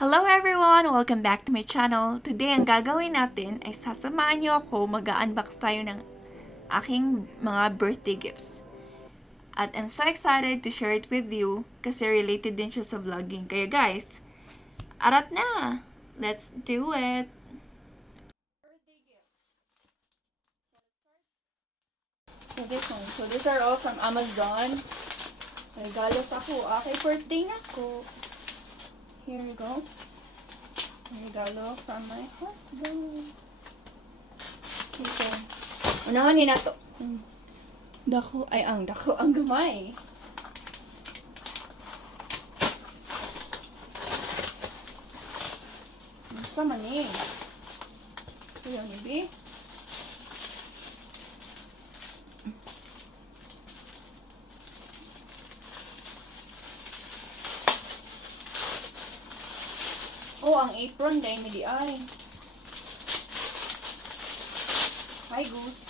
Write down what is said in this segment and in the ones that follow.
Hello everyone! Welcome back to my channel. Today, ang gagawin natin ay sasamahan niyo ako mag-unbox tayo ng aking mga birthday gifts. At I'm so excited to share it with you kasi related din siya sa vlogging. Kaya guys, arat na! Let's do it! So these are all from Amazon. Regalo sa ako. Okay, birthday na ko. Here you go. Regalo from my husband. Dito. Unahan ni na to. Dako ang gamay. Masa man eh. Ayaw ni B. Oh, ang apron dahil hindi ay. Hi, Goose.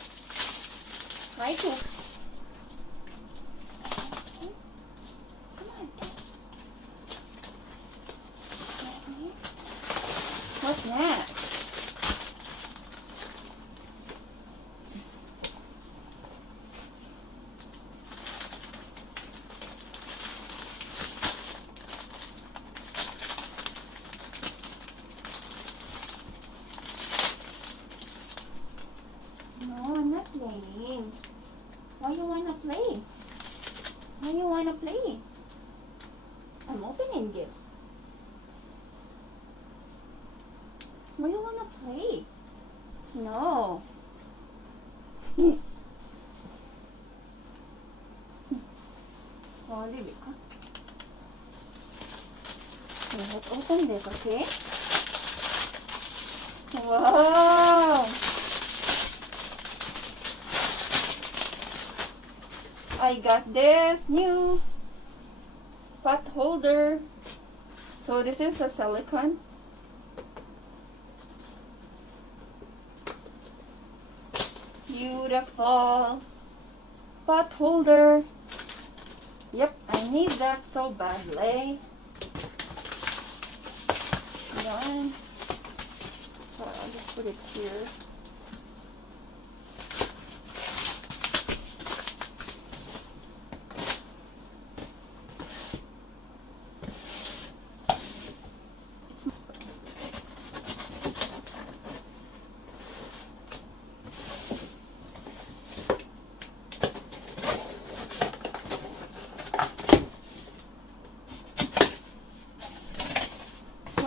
Hi, Goose. Come on. What's that? No, I'm not playing. Why you wanna play? Why you wanna play? I'm opening gifts. Why you wanna play? No. Oh, leave it, huh? Let's open this, okay? Wow! I got this new pot holder. So this is a silicone. Beautiful pot holder. Yep, I need that so badly. Done. So I'll just put it here.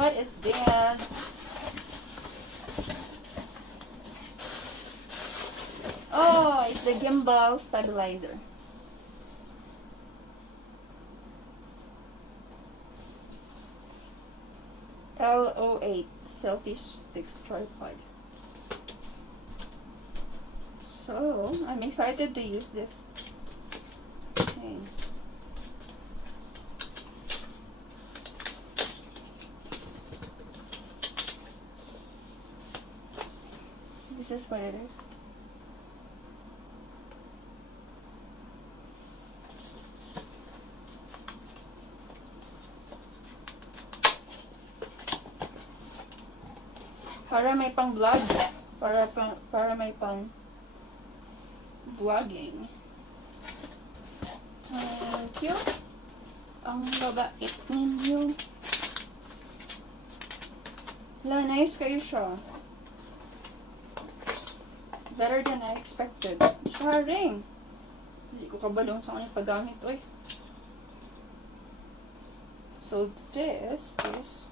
What is that? Oh, it's the gimbal stabilizer. L08 selfie stick tripod. So, I'm excited to use this. Okay. This is what it is. Para may pang vlog, para may pang vlogging. Thank you. Ang babait ninyo. La, nice kayo siya. Better than I expected. Sharing. Hindi ko kabalong sa kanyang paggamit. Oy. So, this is...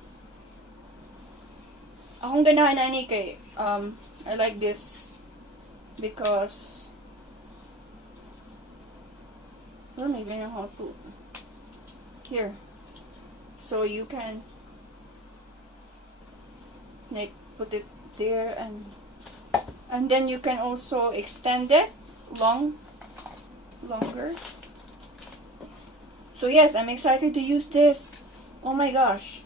Akong ganahan na ni kay, I like this because well, maybe I know how to here. So you can like put it there and then you can also extend it longer. So yes, I'm excited to use this. Oh my gosh.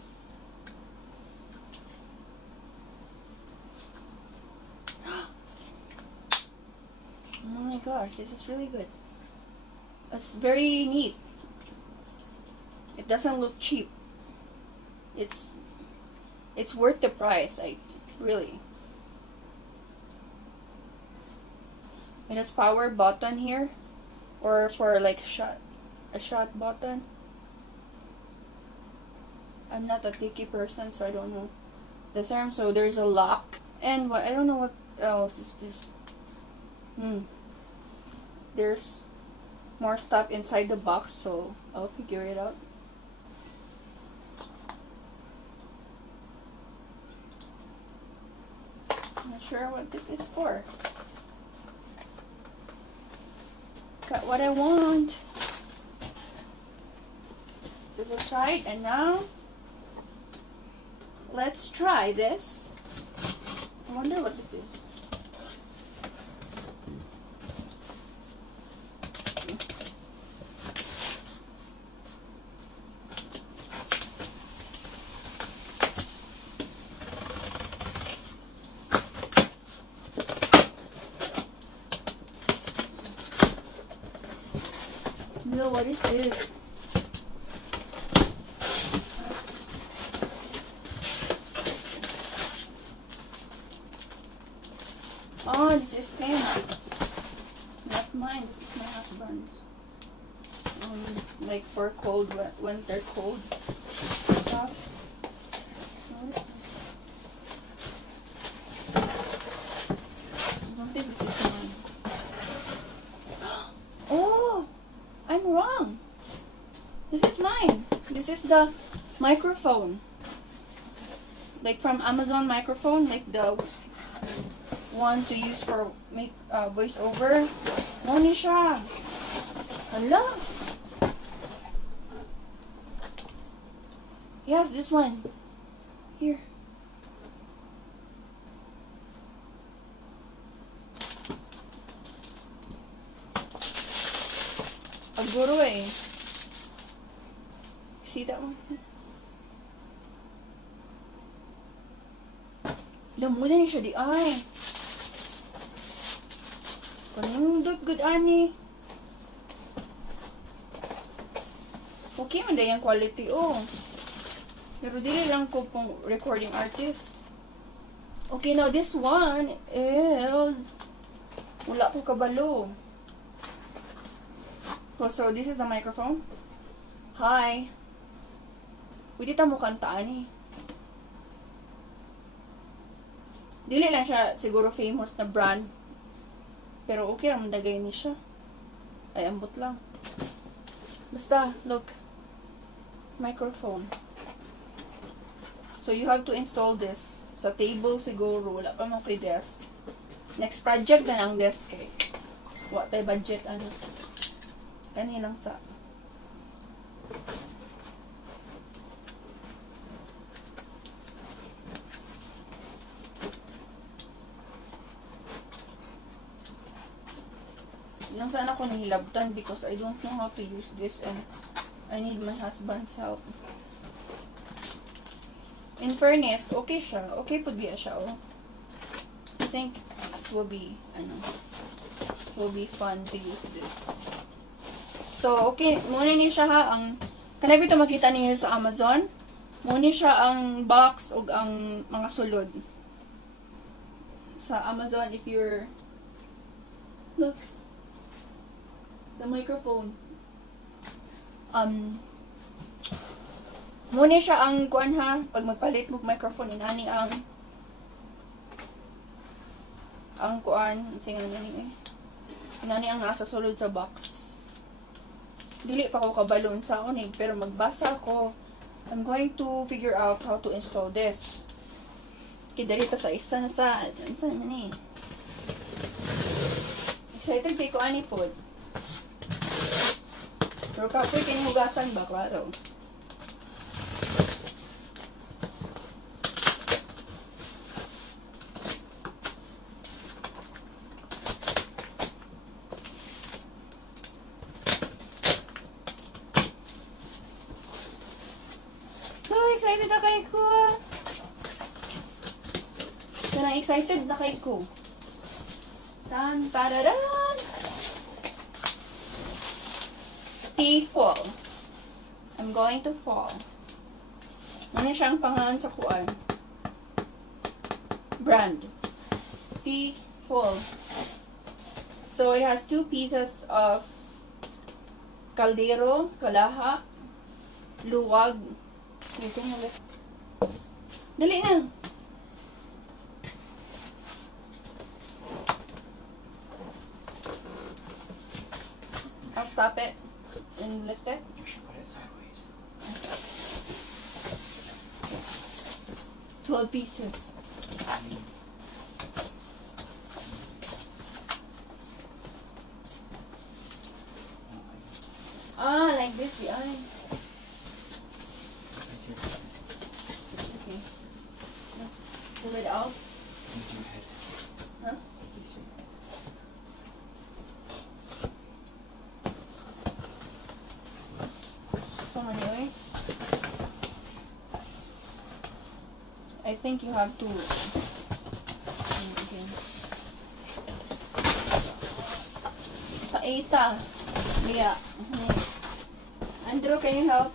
Oh my gosh, this is really good. It's very neat. It doesn't look cheap. It's It's worth the price, really. It has power button here, or for like a shot button. I'm not a techy person, so I don't know the term. So there's a lock, and what I don't know what else is this. There's more stuff inside the box, so I'll figure it out. I'm not sure what this is for. Got what I want. This aside, and now let's try this. I wonder what this is. No, what is this? Oh, this is pants. Not mine, this is my husband's. Like for cold, winter cold stuff. What is this? I don't think this is mine. Oh! I'm wrong. This is mine. This is the microphone. Like from Amazon microphone, like the one to use for make voiceover. Moni siya. Hala. Yes, this one. Here. Aguro eh. See that one? Lamunan ni siya di ay. Panundot good ani. Okay man yung quality oh. Pero dili lang ko pong recording artist. Okay, now this one is wala ko kabalo. So this is the microphone. Hi. Pwede ta mo kantaan eh. Dili lang siya siguro famous na brand. Pero okay lang mandagay ni siya. Ay, ambot lang. Basta, look. Microphone. So you have to install this. Sa table siguro. Wala pa mo kay desk. Next project na ang desk eh. What tayo budget ano. Kani lang sa lang sana ko nahilabtan because I don't know how to use this and I need my husband's help. In fairness, okay siya. Okay po biya siya, oh. I think it will be, fun to use this. So, okay, muna ni siya ha, kanag ito makita niyo sa Amazon. Muna siya ang box o ang mga sulod. Sa Amazon, if you're, look, the microphone. Muna siya ang kuan ha, pag magpalit mo microphone, inani ang kuan, singa nani eh. Inani ang nasa sulod sa box. Dili pa ko kabalon sa unig, pero magbasa ako. I'm going to figure out how to install this. Kidarita sa isa na sa, saan naman eh. Excited kay ko ani pod. Pero kapoy kinihugasan ba, klaro. Excited na kay ko. Sana excited na kay ko. Tan tararan. Fall. I'm going to fall. Ano siyang pangalan sa kuan? brand. T-Fold. So it has 2 pieces of kaldero, kalaha, luwag. Ito nga ulit. Dali na. I'll stop it and lift it. You should put it sideways. 12 pieces. Ah, like this, yeah. Okay. Let's pull it out. Into your head. Huh? So anyway, I think you have to. Okay. Paita. Yeah. Andrew, can you help?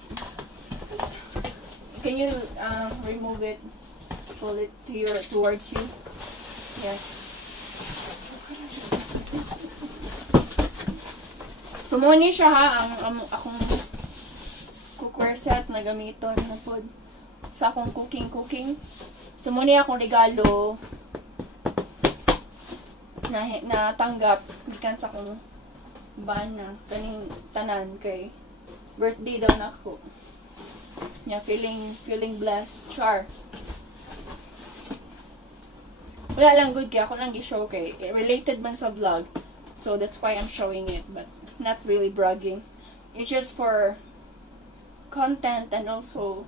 Can you remove it? Pull it towards you. Yes. So muna siya ha, ang akong cookware set na gamiton na pod sa akong cooking. So muna akong regalo na tanggap gikan sa akong bana kaning tanan kay birthday daw na ako. Yeah, feeling blessed. Char. Wala lang good kaya ako lang gi-show kay related man sa vlog. So that's why I'm showing it, but not really bragging. It's just for content and also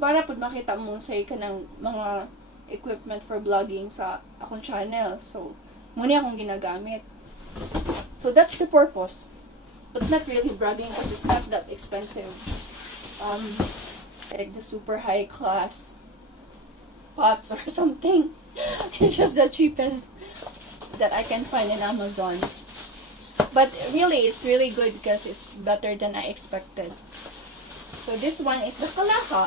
para pud makita mo sa kanang mga equipment for vlogging sa akong channel. So muna akong ginagamit. So that's the purpose. But not really bragging because it's not that expensive. Like the super high class pots or something. It's just the cheapest that I can find in Amazon. But really, it's really good because it's better than I expected. So this one is the kalaha.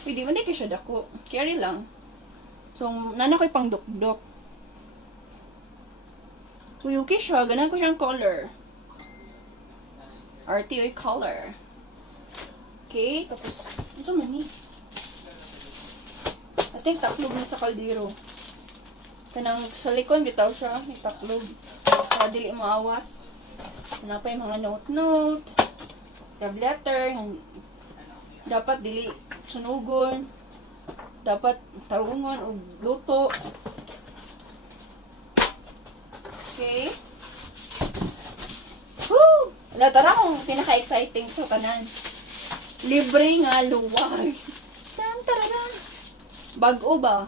Pwede mo di siya dako. Carry lang. So, nana ko'y pang dukdok. Uyuki siya. Ganan ko siyang color. RTOy color. Okay, tapos, ito man eh. I think taklog na sa kaldero. Kanang sa likod, bitaw siya. Itaklog. Para dili maawas. Ano pa yung mga note-note. Love letter. Dapat dili sunugon. Dapat tarungan o luto. Okay. Woo! Tara kung pinaka-exciting sa kanan. Libre nga luwag. Tan-tararan. Bag-o ba?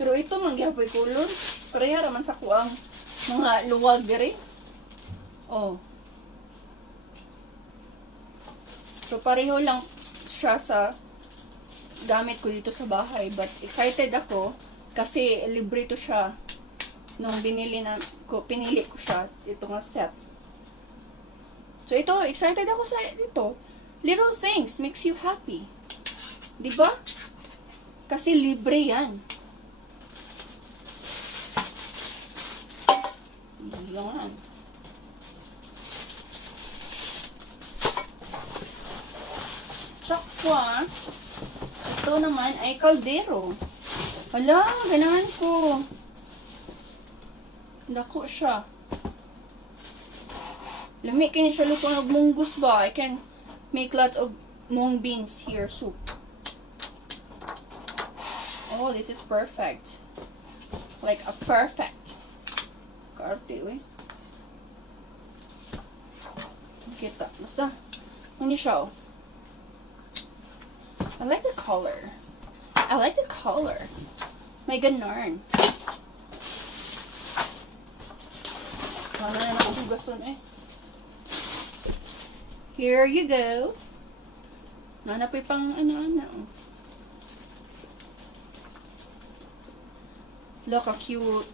Pero ito mangyapoy kulon. Pareha raman sa kuang mga luwag diri. Oh. So pareho lang siya sa gamit ko dito sa bahay. But excited ako kasi libre to siya. Nung pinili ko siya. Ito nga set. So ito, excited ako sa dito. Little things makes you happy. Diba? Kasi libre yan. Yan. Chakwa. Ito naman ay kaldero. Hala, ganahan ko. Dako siya. Lami kini siya luto ng munggus ba? I can make lots of mung beans here soup. Oh, this is perfect. Like a perfect. Karte, eh. Kita. Basta. Ano siya, oh. I like the color. I like the color. May ganarn. Sana na nakahugason, eh. Here you go. Nanapoy pang ano-ano. Look, how cute.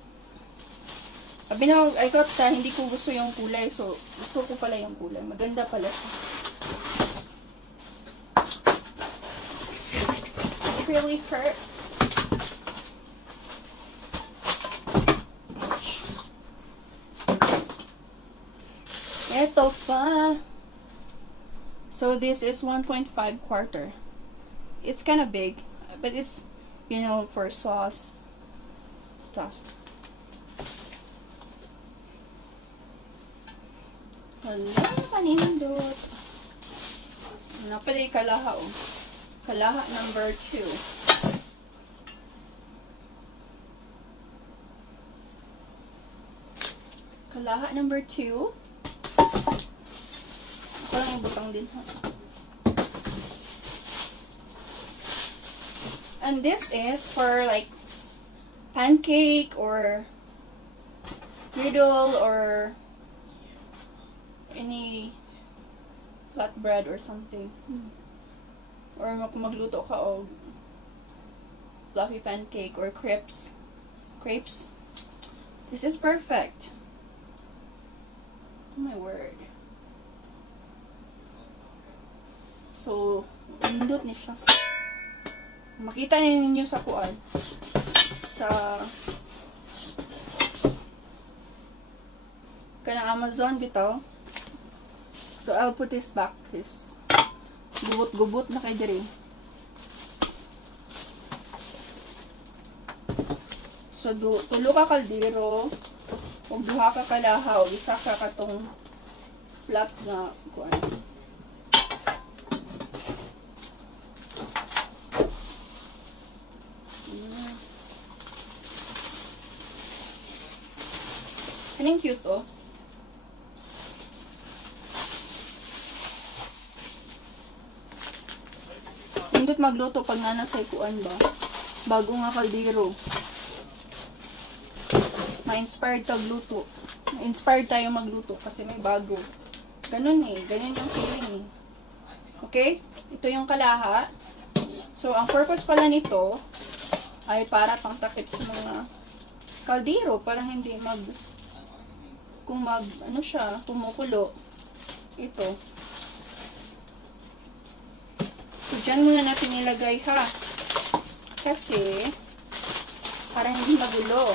Sabi na, I thought hindi ko gusto yung kulay. So, gusto ko pala yung kulay. Maganda pala siya. It really hurts. luto pa. So this is 1.5 quarter. It's kind of big, but it's, you know, for sauce stuff. Wala, panindot. Napalay kalaha, oh. Kalaha number 2. Kalaha number 2. Ako lang ibutang din, ha. And this is for like pancake or griddle or any flatbread or something. Or magluto ka o fluffy pancake or crepes. This is perfect. Oh my word. So, indot ni siya. Makita ninyo sa kuan. Sa kanang Amazon bitaw. So, I'll put this back. This gubot-gubot na kay diri. So, tulo ka kaldero, ug duha ka kalahaw, isa ka katong flat nga kuan. Kaning cute, oh. Hindot magluto pag nanasay kuan ba? Bago nga kaldero. Ma-inspired tag luto. Ma-inspired tayo magluto kasi may bago. Ganun eh. Ganun yung feeling eh. Okay? Ito yung kalaha. So, ang purpose pala nito ay para pang takip sa mga kaldero para hindi ano siya, kumukulo. Ito. So, dyan muna natin nilagay ha. Kasi, para hindi magulo.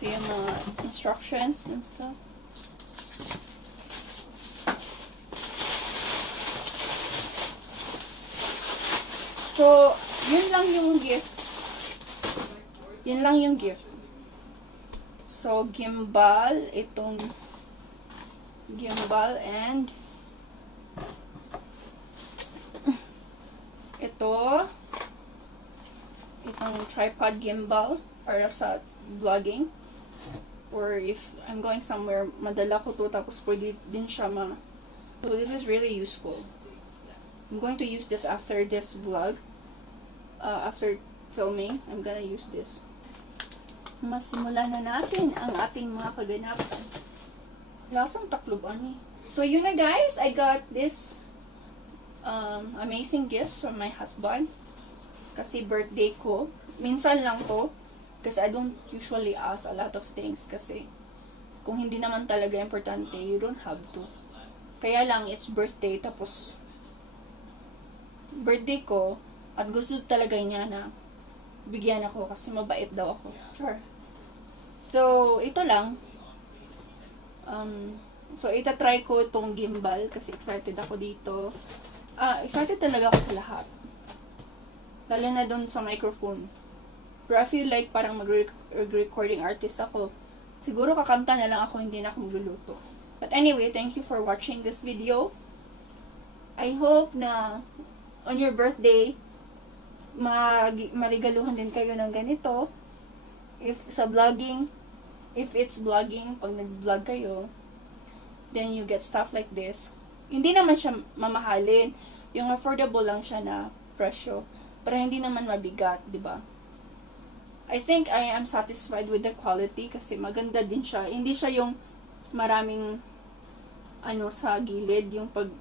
Ito yung mga instructions and stuff. So, yun lang yung gift. Yun lang yung gift. So, gimbal. Itong gimbal and itong tripod gimbal para sa vlogging. Or if I'm going somewhere, madala ko to tapos pwede din siya So, this is really useful. I'm going to use this after this vlog. After filming, I'm gonna use this. Masimulan na natin ang ating mga kaganapan. Lasang takloban eh. So, yun na guys. I got this amazing gifts from my husband. Kasi birthday ko. Minsan lang to. Kasi I don't usually ask a lot of things. Kasi kung hindi naman talaga importante, you don't have to. Kaya lang, it's birthday. Tapos, birthday ko. At gusto talaga niya na bigyan ako kasi mabait daw ako. Sure. So, ito lang. So, itatry ko itong gimbal kasi excited ako dito. Excited talaga ako sa lahat. Lalo na dun sa microphone. Pero I feel like parang mag-recording artist ako. Siguro kakanta na lang ako, hindi na ako magluluto. But anyway, thank you for watching this video. I hope na on your birthday, marigaluhan din kayo ng ganito. If it's vlogging, pag nag-vlog kayo, then you get stuff like this. Hindi naman siya mamahalin. Yung affordable lang siya na presyo. Para hindi naman mabigat, di ba? I think I am satisfied with the quality kasi maganda din siya. Hindi siya yung maraming sa gilid, yung pag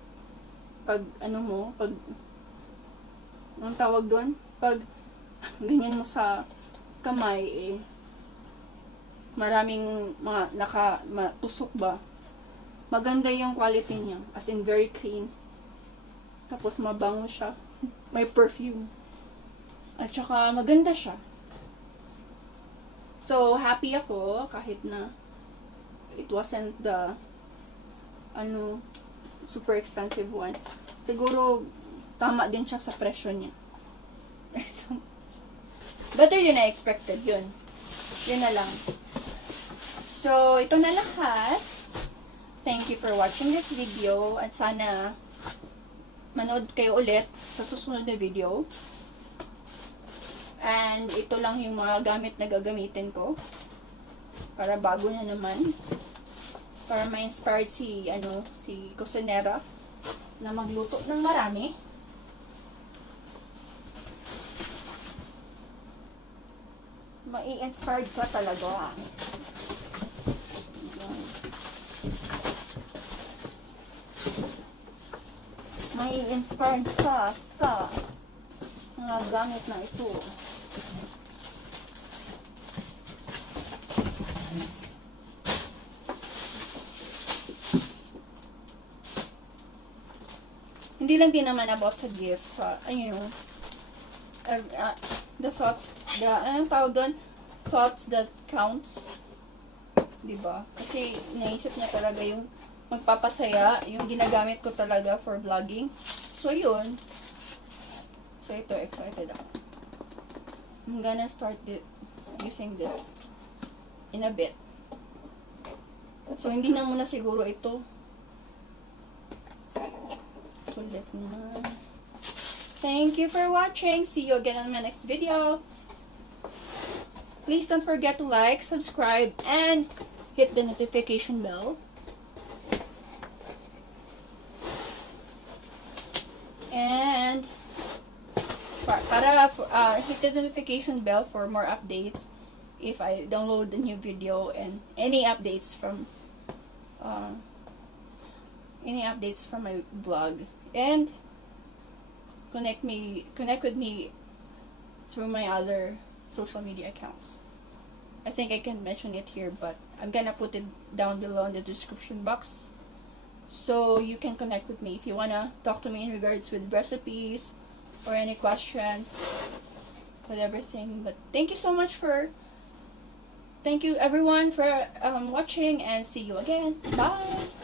anong tawag doon? Pag ganyan mo sa kamay, maraming mga matusok ba? Maganda yung quality niya. As in, very clean. Tapos, mabango siya. May perfume. At saka, maganda siya. So, happy ako kahit na it wasn't the super expensive one. Siguro, tama din siya sa presyo niya. So, better yun na expected yun. Yun na lang. So, ito na lahat. Thank you for watching this video. At sana manood kayo ulit sa susunod na video. And ito lang yung mga gamit na gagamitin ko. Para bago na naman. Para ma-inspired si kusinera na magluto ng marami. Ma-inspired ka talaga. Ma-inspired ka sa mga gamit na ito. Hindi lang din naman about sa gifts. The thoughts, anong tawag doon? Thoughts that counts. Diba? Kasi naisip niya talaga yung magpapasaya, yung ginagamit ko talaga for vlogging. So, yun. So, ito, excited ako. I'm gonna start using this in a bit. So, hindi na muna siguro ito. Ulit na. Thank you for watching. See you again on my next video. Please don't forget to like, subscribe, and hit the notification bell. And hit the notification bell for more updates if I download a new video and any updates from my vlog. And connect with me through my other social media accounts. I think I can mention it here, but I'm gonna put it down below in the description box, so you can connect with me if you wanna talk to me in regards with recipes or any questions with everything. But thank you everyone for watching, and see you again. Bye.